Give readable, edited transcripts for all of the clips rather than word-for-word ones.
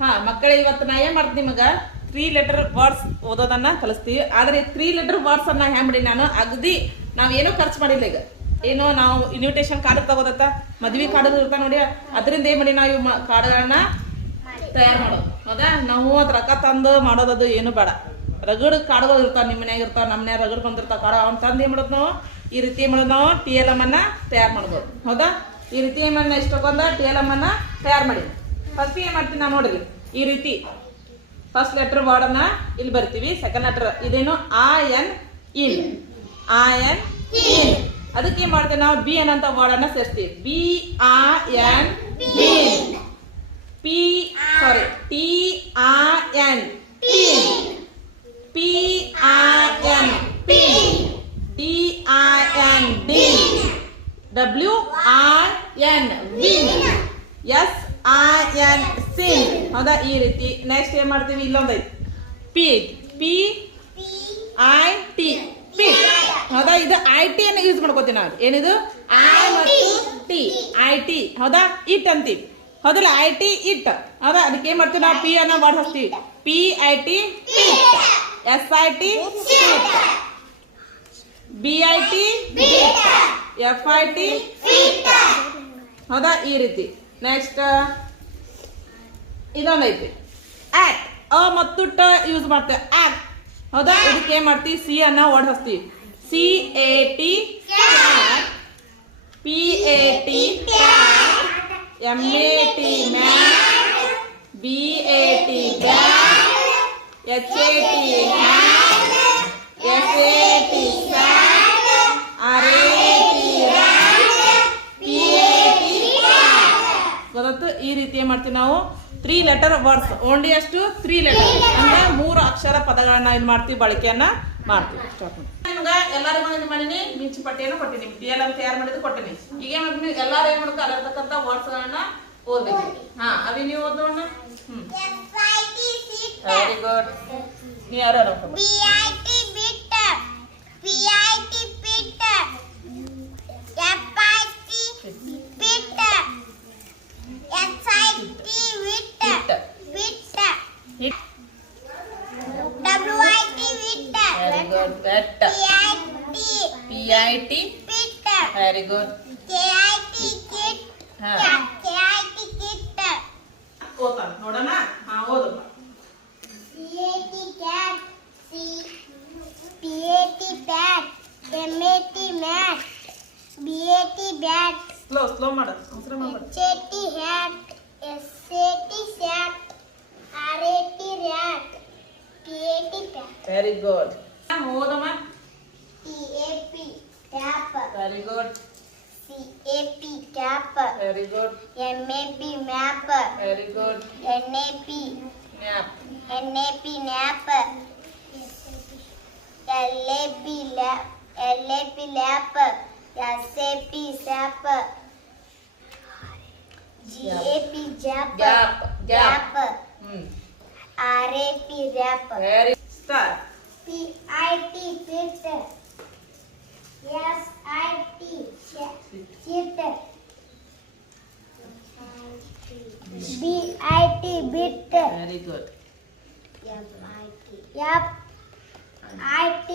ಹಾ ಮಕ್ಕಳೇ, ಇವತ್ತು ನಾ ಏನ್ ಮಾಡ್ತೀನಿ ನಿಮಗ 3 ಲೆಟರ್ ವರ್ಡ್ಸ್ ಓದೋದನ್ನ ಕಲಿಸ್ತೀವಿ. ಆದ್ರೆ 3 ಲೆಟರ್ ವರ್ಡ್ಸ್ ಅನ್ನ ಹ್ಯಾಂಗ್ ಮಾಡಿ ನಾನು ಅಗದಿ ನಾವೇನೋ ಖರ್ಚು ಮಾಡಿಲ್ಲ. ಈಗ ಏನೋ ನಾವು ಇನ್ವಿಟೇಷನ್ ಕಾರ್ಡ್ ತಗೋದತ್ತ, ಮದ್ವಿ ಕಾರ್ಡ್ ಇರ್ತಾವ ನೋಡಿ, ಅದರಿಂದ ಏನ್ ಮಾಡಿ ನಾವು ಇವು ಕಾರ್ಡ್ಗಳನ್ನ ತಯಾರು ಮಾಡೋದು. ಹೌದಾ? ನಾವು ಅದ್ ರೊಕ್ಕ ತಂದು ಮಾಡೋದದು ಏನು ಬೇಡ. ರಗಡ್ ಕಾರ್ಡ್ಗಳು ಇರ್ತಾವ, ನಿಮ್ಮ ಮನ್ಯಾಗ ಇರ್ತಾವ, ನಮ್ಮ ಮನ್ಯಾಗ ರಗಡ್ ಬಂದಿರ್ತಾವ ಕಾರ್ಡ್. ಅವ್ನ ತಂದು ಏನ್ ಮಾಡೋದು ನಾವು ಈ ರೀತಿ ಏನ್ ಮಾಡೋದು, ನಾವು TLM ಅನ್ನ ತಯಾರು ಮಾಡ್ಬೋದು. ಹೌದಾ? ಈ ರೀತಿ ಏನ್ ಮಾಡಿ ಇಷ್ಟೊಂದ TLM ಅನ್ನ ತಯಾರು ಮಾಡಿ ಫಸ್ಟ್ ಏನ್ ಮಾಡ್ತೀನಿ ನಾವು ನೋಡ್ರಿ. ಈ ರೀತಿ ಫಸ್ಟ್ ಲೆಟರ್ ವರ್ಡ್ ಅನ್ನ ಇಲ್ಲಿ ಬರ್ತೀವಿ. ಸೆಕೆಂಡ್ ಲೆಟರ್ ಇದೇನು IN ಇನ್. ಅದಕ್ಕೆ ಏನ್ ಮಾಡ್ತೀವಿ ನಾವು BN ಅಂತ ವರ್ಡ್ ಅನ್ನ ಸೇರಿಸ್ತೀವಿ. BIN TIN PIN DIN WIN win SIN sin. ಹೌದಾ? ಈ ರೀತಿ ನೆಕ್ಸ್ಟ್ ಏನ್ ಮಾಡ್ತೀವಿ, ಇಲ್ಲೊಂದೈತಿ PIT ಹೌದಾ? ಇದು IT ಅನ್ನ ಯೂಸ್ ಮಾಡ್ಕೋತೀವಿ ನಾವು. ಏನಿದು I ಮತ್ತು T IT. ಹೌದಾ? ಇಟ್ ಅಂತೀವಿ. ಹೌದಲ್ಲ? IT it. ಹೌದಾ? ಅದಕ್ಕೆ ಏನ್ ಮಾಡ್ತೀವಿ ನಾವು P ಅನ್ನ ವರ್ಡ್ ಹಾಕ್ತೀವಿ. PIT SIT BIT FIT. ಹೌದಾ? ಈ ರೀತಿ ನೆಕ್ಸ್ಟ್ ಇದೊಂದೈತಿ ಆಕ್ಟ್. ಅ ಮತ್ತು ಟ ಯೂಸ್ ಮಾಡ್ತೇವೆ. ಆಕ್ಟ್. ಹೌದಾ? ಇದಕ್ಕೆ ಏನ್ ಮಾಡ್ತೀವಿ, C ಅನ್ನ ವರ್ಡ್ ಹಚ್ತೀವಿ. CAT PAT MAT BAT HAT SAT ಗೊತ್ತು. ಈ ರೀತಿ ಏನ್ ಮಾಡ್ತೀವಿ ನಾವು 3 ಲೆಟರ್ ವರ್ಡ್ಸ್ ಓನ್ಲಿ. ಅಷ್ಟು 3 ಲೆಟರ್ ಅಂದ್ರೆ 3 ಅಕ್ಷರ ಪದಗಳನ್ನ ಇದು ಮಾಡ್ತೀವಿ, ಬಳಕೆಯನ್ನ ಮಾಡ್ತೀವಿ. ನಿಮ್ಗ ಎಲ್ಲರಿಗೂ ಇದು ಮಾಡೀನಿ, ಮಿಂಚು ಪಟ್ಟಿಯನ್ನು ಕೊಟ್ಟಿನಿ, TLM ತಯಾರು ಮಾಡಿದ್ದು ಕೊಟ್ಟಿನಿ. ಈಗ ಏನ್ ಮಾಡ್ತೀನಿ, ಎಲ್ಲಾರು ಏನ್ ಮಾಡ್ತಾರೆ ಅಲ್ಲಿರ್ತಕ್ಕಂಥ ವರ್ಡ್ಸ್ ಗಳನ್ನ ಓದ್ಬೇಕು. ಹಾ, ಅವಿ ನೀವು ಓದೋಣ. Very good. ನೀವು ಯಾರು PIT very good. KIT kit. KIT kit. ಓದ ನೋಡೋಣ. ಹಾ, ಓದು. CAT cat. PAT bat. MAT mat. BAT bat. Slow ಮಾಡು. HAT hat. SAT sat. RAT rat. PAT pat. Very good. ಓದಮ್ಮ. TAP tap. Very good. CAP cap. Very good. MAP map. Very good. NAP nap. NAP nap. LAP lap. LAP lap. SAP sap. GAP jap. Gap. RAP rap. Very start. PIT pit. SIT sit. BIT bit. Very good. IT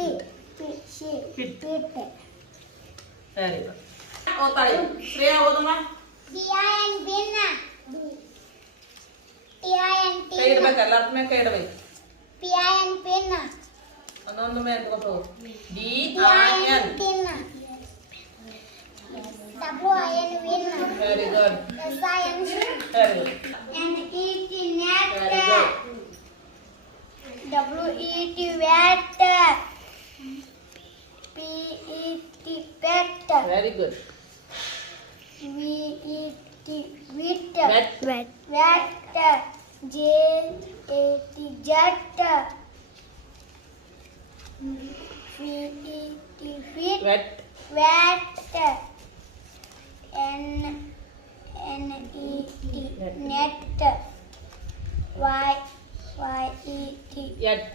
pit. Very good. ಓದ್ತಾಳೆ. ಶ್ರೇಯಾ ಓದಮ್ಮ. DIN bin. TIN tin. ಕೈ ಇಡಬೇಕು, ಎಲ್ಲರ ಮೇಲೆ ಕೈ ಇಡಬೇಕು. PIN pin. ಒಂದೊಂದು ಮೇಲೆ ತಗೋತು. DIN tin. WIN win. Very good. SIN very good. NET net. Very good. WET wet. PET pet. Very good. VET wit. Wet. JAT jet. FET fit. Wet. NET net. YET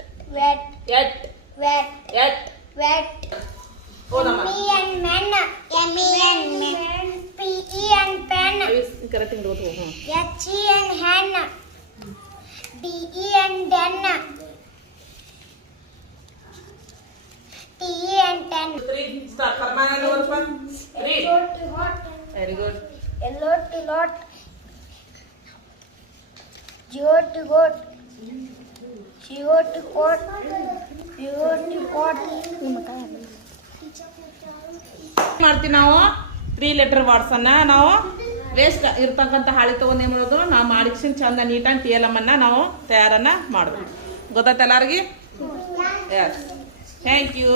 yet. Wet. PE and men. PE and pen. Correct. HE and hen. DE and den. TE and ten. 3 start. Farmana number 1. Read. Very good. Yellow to lot. Geo to goat. CO to coat. CO to pot. ಮಾಡ್ತೀವಿ ನಾವು 3 letter words ಅನ್ನ ನಾವು waste ಇರ್ತಕ್ಕಂಥ ಹಾಳಿ ತಗೊಂಡು ಏನ್ ಮಾಡೋದು ನಾವು ಮಾಡಿಕ್ಷನ್ ಚಂದ ನೀಟಾಗಿ TLM ಅನ್ನ ನಾವು ತಯಾರನ್ನ ಮಾಡಬೇಕು. ಗೊತ್ತಾಯ್ತು ಎಲ್ಲಾರ್ಗಿ? ಎಸ್. Thank you.